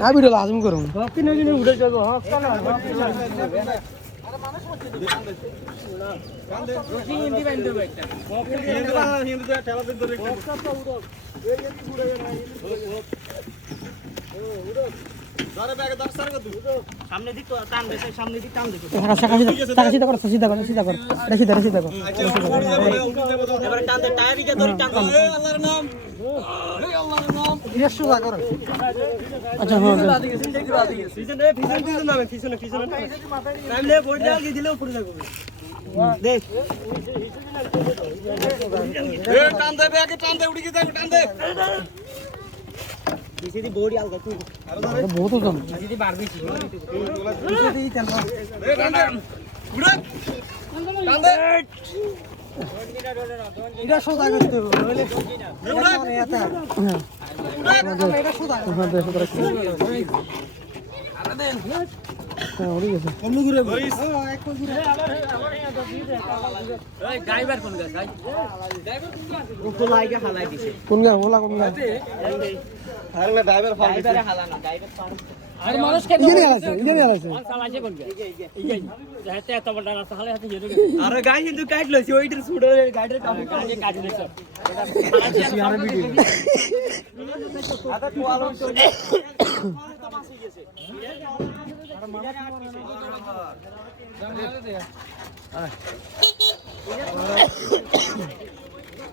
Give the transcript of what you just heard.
हाँ वीडियो लाजम करूँ সামনে দিক তো টান দে সামনে দিক টান দে सीधा करो सीधा करो सीधा करो सीधा सीधा करो এবারে টান দে টায়ার দিকে ধরে টান দে এ আল্লাহর নাম এ আল্লাহর নাম ये सुधा करो अच्छा हाँ পিছনে রে পিছনে নামে পিছনে পিছনে টাইম লে বোর্ড লাগিয়ে দিলে উপরে যাবে দেখ এ টান দে আগে টান দে উড়ি যাবে টান দে पीछे दी बोर्ड आलगा तू बहुत होता पीछे दी बार पीछे दी चल रहा ए कांदे उड़े कांदे इधर सुधा करते हो बोले उड़े नहीं आता उड़े इधर सुधा हाँ दे सुधा रखो अरे देन हाँ उड़ी गया कम लोग रे भाई एक कोई रे ए ड्राइवर कौन गया ड्राइवर को लाइके हलाई दिसे कौन गया बोला कौन गया अरे मैं ड्राइवर फाल ड्राइवर हलाना ड्राइवर फाल अरे मानुष के इधर ही आला से कौन साला जे कोन गया रहते तो बड़ा रास्ता हले हाथे जेरो अरे गाय हिंदू काट लसी ओइटर सुडो गाडी काम काजे काट ले सब यार वीडियो आता तू आलो तो तमाशी गेছে अरे मानुष